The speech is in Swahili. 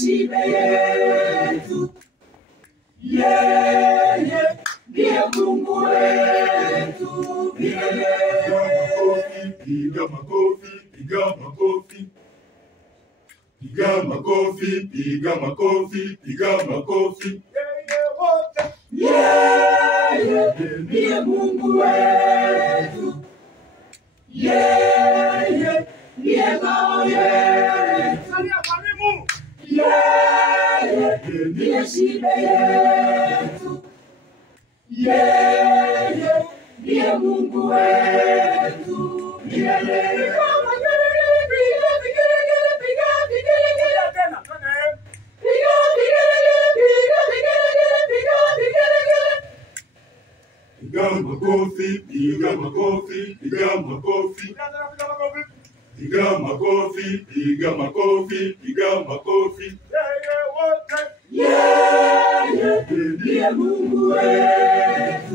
shibe yetu. Yeye ndiye Mungu wetu milele. Piga makofi, piga makofi. Piga makofi, piga makofi, piga makofi. Yeye ndiye Mungu wetu. Yeye ndiye ngao yetu. Yeye ndiye shibe yetu. Yeye ndiye Mungu wetu milele. Piga makofi, piga makofi, piga makofi. Piga makofi, piga makofi, piga makofi. Yeye ndiye Mungu wetu.